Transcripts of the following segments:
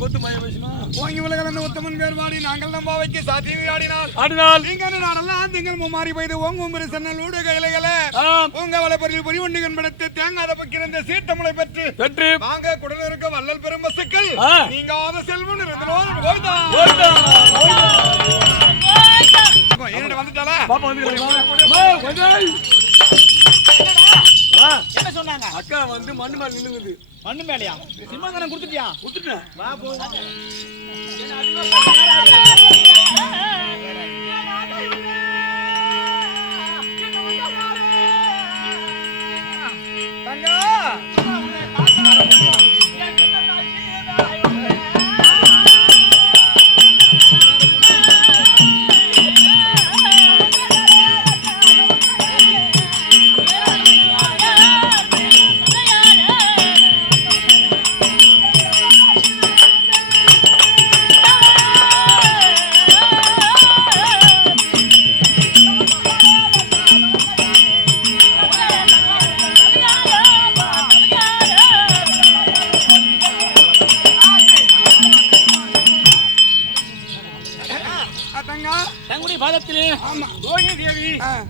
கொத்து மய பேசினா ஓங்கி உலகளந்த உத்தமன் வேறுபாடி நாங்கள் நம்ப வைக்க சாத்தியம் ஆடினால் நீங்கள் நாடெல்லாம் திங்கள் மாறி போய்து ஓங்கும் ஒரு சன்னல் ஊடு கையிலைகளை உங்க வளப்பொருள் பொறிவண்டு கண்படுத்தி தேங்காத பக்கிருந்த சீர்த்தமிழை பெற்று வாங்க குடல் இருக்க வள்ளல் பெரும் பசுக்கள் நீங்காத செல்வம் என்னோட வந்துட்டாளா என்ன சொன்னாங்க? அக்கா வந்து மண்ணு மேல நின்னுங்குது. மண்ணு மேலயா? சிம்மாங்கனம் கொடுத்துட்டியா? கொடுத்துட்டேன். வா போ. தங்கா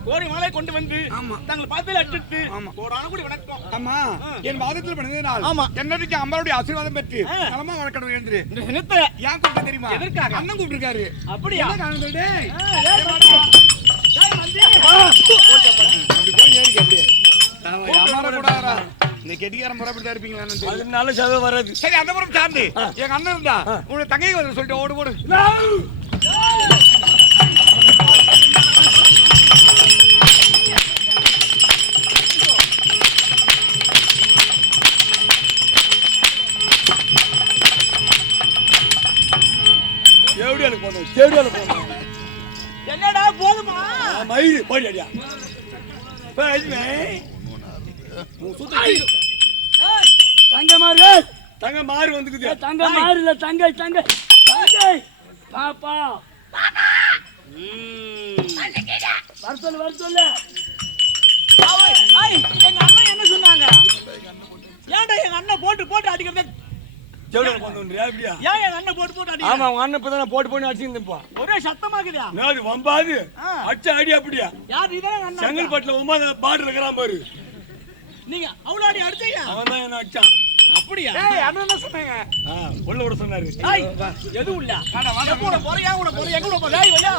கோரி மாலை கொண்டு வந்து தங்கள் பாதத்தில் அடித்து கோடான கூடி வணக்கம். அம்மா என் வாதத்தில் பிறந்ததினால் என்னதுக்கு அம்மாவுடைய ஆசீர்வாதம் பெற்று நலமா வளர்க்கணும் என்று ஏன் கூப்பிட்டு தெரியுமா? எதற்காக? அண்ணன் கூப்பிட்டுருக்காரு. அப்படியா? இந்த கெட்டிக்கார முறை அப்படிதான் இருப்பீங்களா? அதனால செலவு வராது. சரி அந்த முறை சார்ந்து எங்க அண்ணன் இருந்தா உங்களை தங்கை வந்து சொல்லிட்டு ஓடு ஓடு. என்னடா போதுமா? மயிறு போடியா தங்க மாறு வந்துக்குது. தங்க மாறு இல்ல தங்கை தங்கை தங்கை பாப்பா வர சொல்லு எங்க அண்ணன் என்ன சொன்னாங்க? ஏன்டா எங்க அண்ணன் போட்டு போட்டு அடிக்கிறது? ஏன் எங்க அண்ணன் போட்டு போட்டு அடிக்கிறது? ஆமா உங்க அண்ணன் இப்பதான் போட்டு போட்டு அடிச்சுருப்பான். ஒரே சத்தமாக்குதா? நாது வம்பாது அடிச்ச அடி அப்படியா? யார் இதான் அண்ணன்? செங்கல்பட்டுல 9 பாட்டு இருக்கிறான் பாரு. நீங்க அவ்வளவு அடி அடிச்சீங்க? அவன் தான் என்ன அடிச்சான். அப்படியா? அண்ணன் என்ன சொன்னாங்க? உள்ள விட சொன்னாரு. எது உள்ள? கூட போறியா கூட போறியா கூட போறியா? ஐயா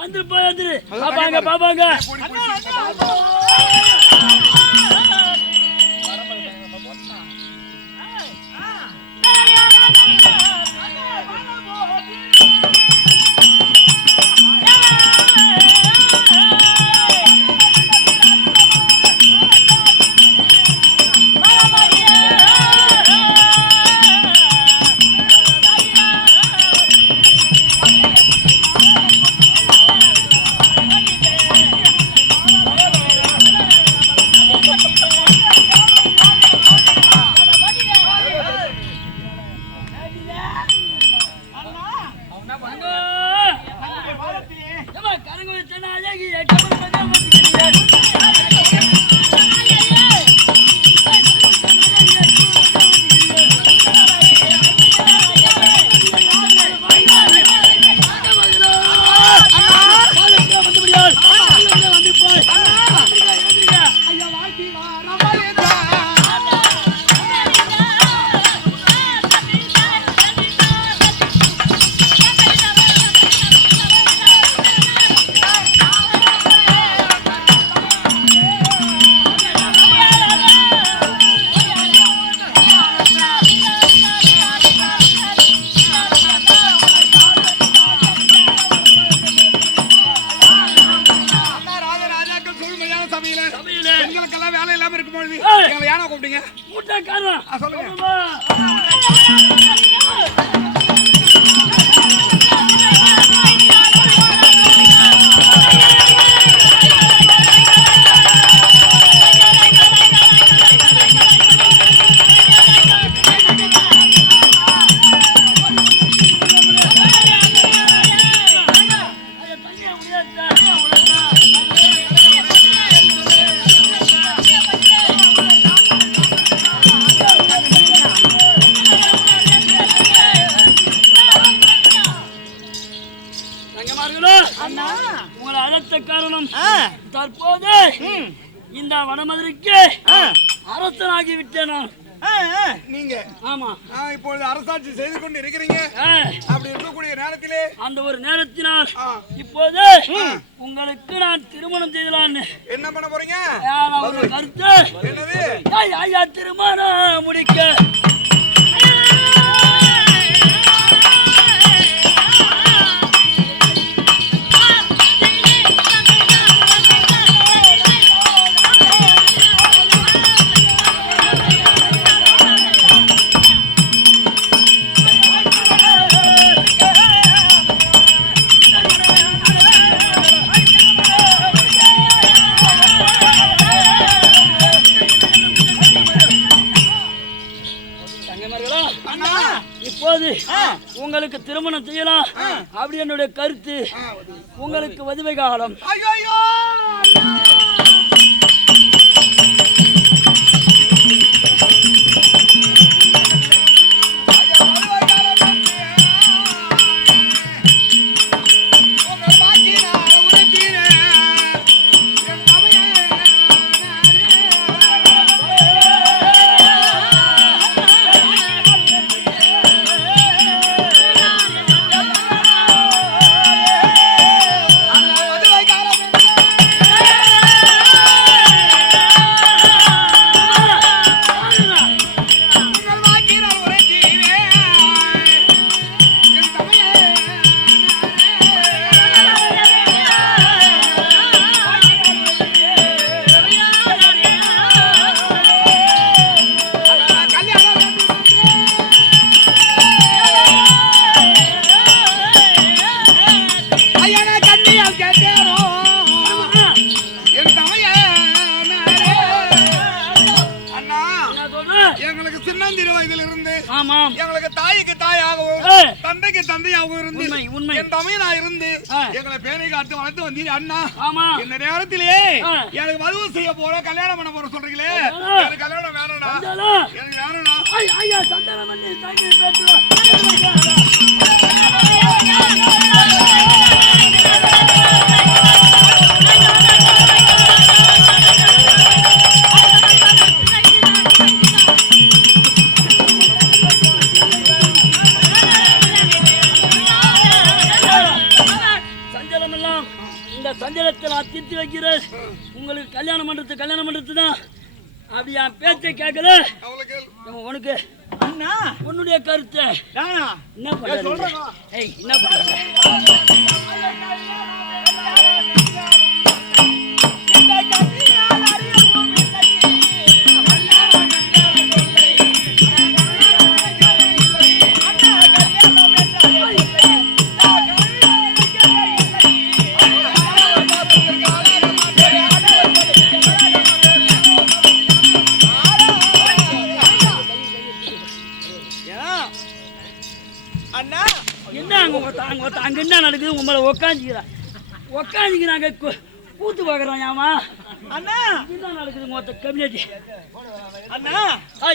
வந்து வந்துரு பாப்பாங்க பாப்பாங்க எங்களுக்கெல்லாம் வேலை இல்லாம இருக்கும்பொழுது எங்களை யானை கூப்பிட்டீங்க? சொல்லுங்க. உங்களை அழைத்த காரணம் தற்போது இந்த வடமதுரைக்கு அரசனாகி விட்டேன். நீங்க ஆமா இப்பொழுது அரசாட்சி செய்து கொண்டு இருக்கிறீங்க. அப்படி இருக்கக்கூடிய நேரத்திலே அந்த ஒரு நேரத்தினால் இப்போது உங்களுக்கு நான் திருமணம் செய்யலான்னு என்ன பண்ண போறீங்க? ஒரு கருத்து என்னது? ஐயா திருமணம் முடிக்க இப்போது உங்களுக்கு திருமணம் செய்யலாம் அப்படி என்னுடைய கருத்து. உங்களுக்கு வதுவை காலம். எங்களுக்கு தாய்க்கு தாயாகவும் தந்தைக்கு தந்தையாகவும் இருந்து என் தமையனா இருந்து எங்களை பேரை காத்து வளர்த்து வந்தீங்க அண்ணா. இந்த நேரத்திலே எனக்கு மதுவு செய்ய போற கல்யாணம் பண்ண போற சொல்றீங்களே, எனக்கு கல்யாணம் வேணும்னா எனக்கு வேணும்னா சஞ்சலத்தை நான் தீர்த்து வைக்கிறேன். உங்களுக்கு கல்யாணம் பண்றது தான். அப்படி என் பேச்சை கேட்கல உனக்கு அண்ணா உன்னுடைய கருத்து என்ன பண்ற? என்ன பண்ற? அண்ணா என்ன அங்க என்ன நடக்குது? உங்களை உட்காந்துக்கிறா உக்காந்துக்கிறாங்க கூத்து பாக்குறோம் ஏமா அண்ணா இதுதான் நடக்குது மொத்த கம்யூனிட்டி. அண்ணா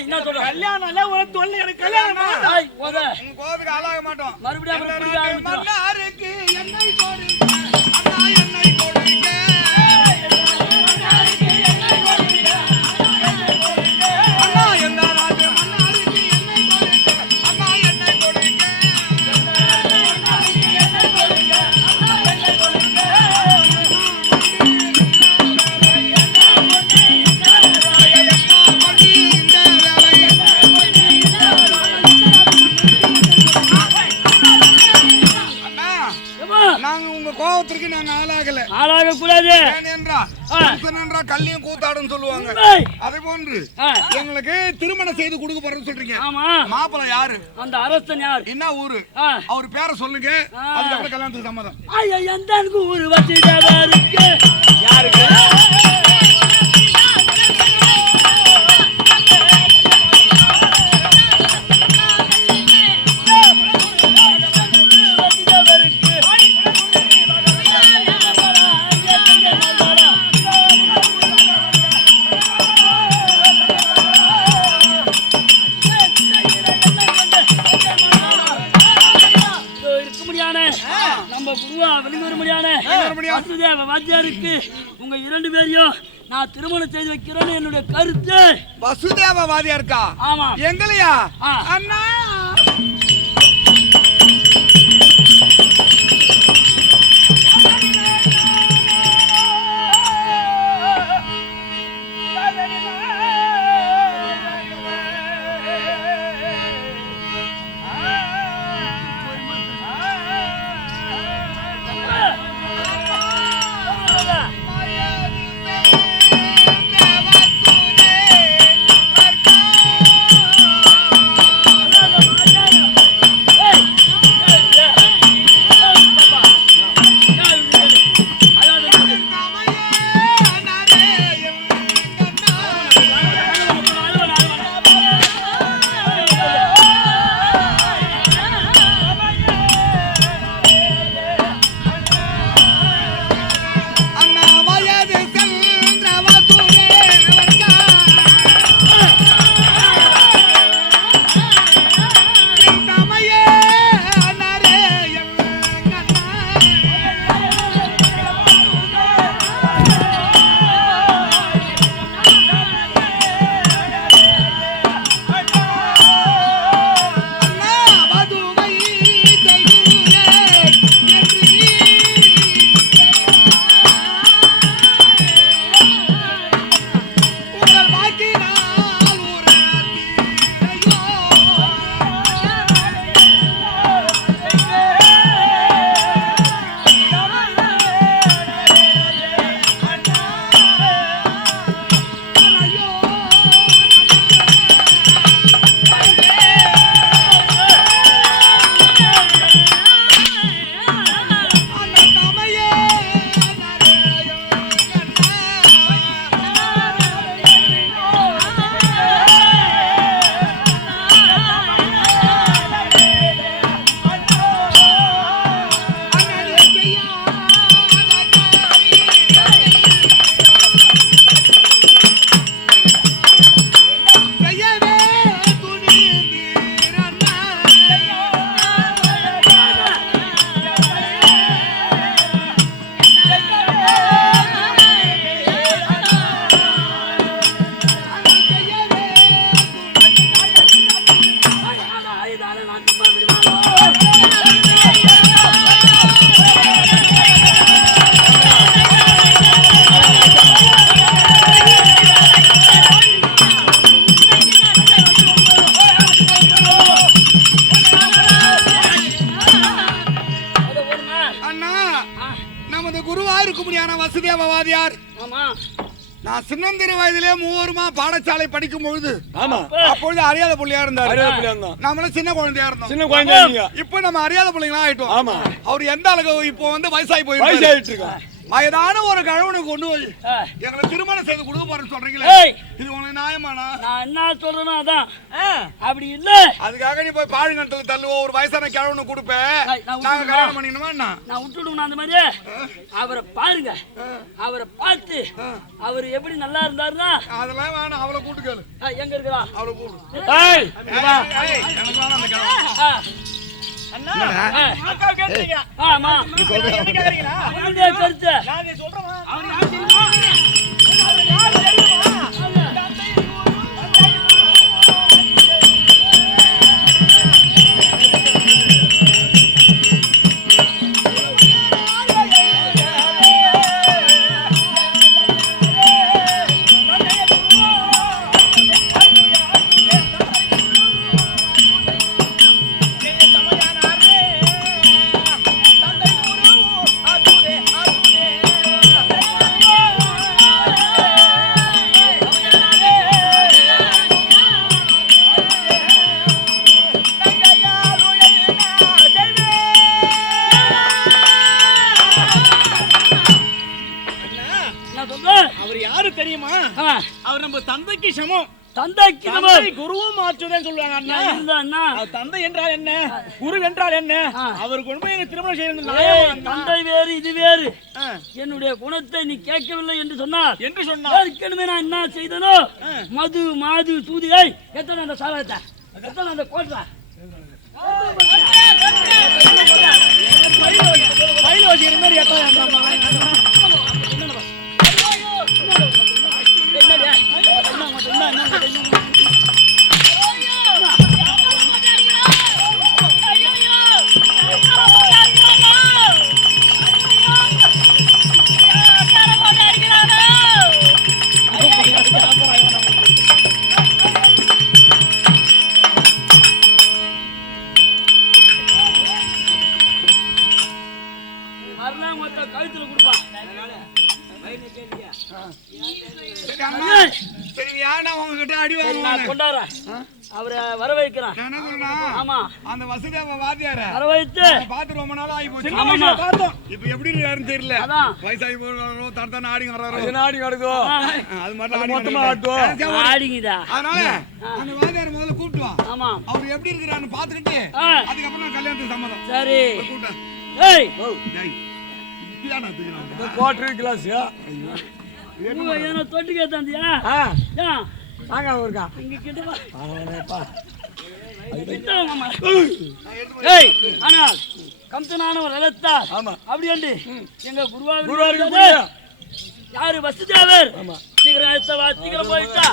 என்ன சொல்ற? கல்யாணம் இல்ல ஒரு தொல்லை எனக்கு கல்யாணமா உங்க கோபத்துக்கு ஆளாக மாட்டோம். மறுபடியும் அப்புறம் குடிக்க ஆரம்பிச்சிடும். மன்னாருக்கு என்னை கொடுங்க அண்ணா என்னை கொடுங்க அண்ணா என்ன ராஜு மன்னாருக்கு என்னை கொடுங்க அண்ணா என்னை கொடுங்க நாங்க உங்க கோபத்திற்கு நாங்க ஆளாக கூடாது. கல்லியும் கூத்தாடுன்னு சொல்லுவாங்க. அதே போன்று எங்களுக்கு திருமணம் செய்து கொடுக்க போறேன்னு சொல்றீங்க. மாப்பிள்ளை யாரு? அந்த அரசன் யார்? என்ன ஊரு? அவர் பேரை சொல்லுங்க. அதுக்கப்புறம் கல்யாணத்துக்கு சம்மதம். எந்த ஊரு வச்சுட்டு யாருக்கு? உங்க 2 பேரையும் நான் திருமணம் செய்து வைக்கிறேன்னு என்னுடைய கருத்து. வசுதேவ வாதியா இருக்கா? ஆமா. எங்களையா? அண்ணா நான் சின்னந்திரு வயதிலே மூவருமா பாடசாலை படிக்கும் பொழுது அப்பொழுது அறியாத புள்ளியா இருந்தாரு. நாமளும் சின்ன குழந்தையா இருந்தோம். இப்ப நம்ம அறியாத பிள்ளைங்களா ஆயிட்டோம். அவர் எந்த அளவுக்கு இப்போ வந்து வயசாகி போயிருக்கு. வயதான ஒரு கழவனை கொண்டு போய் எங்களை திருமணம் செய்து கொடுக்க போறேன்னு சொல்றீங்களே, இது உங்களுக்கு நியாயமானா? நான் என்ன சொல்றேனோ அதான். அப்படி இல்ல அதுக்காக நீ போய் பாழுங்கத்துல தள்ளுவோம் ஒரு வயசான கிழவனை கொடுப்பேன் நாங்க கல்யாணம் பண்ணிக்கணுமா? நான் விட்டுடுவேன் அந்த மாதிரி. அவரை பாருங்க, அவரை பார்த்து அவர் எப்படி நல்லா இருந்தாருன்னா அதெல்லாம் வேணாம். அவளை கூட்டு கேளு. எங்க இருக்கிறா அவளை கூட்டு. எனக்கு வேணாம் அந்த கிழவன். அண்ணா அக்கா கேக்குறீங்க? ஆமா என்ன கேக்குறீங்களா? அவருடைய கருத்து நான் சொல்றேன். அவர் யார் தெரியுமா? அவர் யார் தெரியுமா? தந்தை அவர் யாரு தெரியுமா? அவர் நம்ம தந்தைக்கு சமம். தந்தைக்கு தந்தை குருவும் ஆச்சுதான் சொல்லுவாங்க அண்ணா. அண்ணா தந்தை என்றால் என்ன, குரு என்றால் என்ன? அவர் கொண்டு போய் எங்க திருமணம் செய்யறது தந்தை வேறு இது வேறு. என்னுடைய குணத்தை நீ கேட்கவில்லை என்று சொன்னார். ஏற்கனவே நான் என்ன செய்தனோ மது மாது சூதியை எத்தனை அந்த சாலத்தை எத்தனை அந்த கோட்டை பயில வச்சு மாதிரி எத்தனை கழுத்துல கொடுப்பான். கொண்டாடுறேன் அவரை வர வைக்கிறான். ஆமா அந்த வசுதேவ வாத்தியார வர வைத்து பார்த்து ரொம்ப நாள் ஆகி போச்சு. இப்ப எப்படி இருக்காருன்னு தெரியல. வயசாகி போறாரோ தரத்தான ஆடிங்க வர்றாரோ ஆடி கிடக்கோ அது மட்டும் மொத்தமா ஆட்டுவோம் ஆடிங்கதா. அதனால அந்த வாத்தியார முதல்ல கூப்பிட்டு வா. ஆமா அவர் எப்படி இருக்கிறான்னு பாத்துக்கிட்டு அதுக்கப்புறம் கல்யாணத்துக்கு சம்மதம். சரி கூப்பிட்டேன். ஏய் குவார்டர் கிளாஸ் ஏன்னா தொட்டு கேட்டாந்தியா நாங்க இருக்கா இங்க கிட்ட வா. ஆமாப்பா ஏய் ஆனால் கம்சனானவர் அழைத்தார். ஆமா அப்படி என்று எங்க குருவாருக்கு குருவாருக்கு யாரு வசுதேவர் சீக்கிரம் அழைத்தவா சீக்கிரம் போயிட்டா.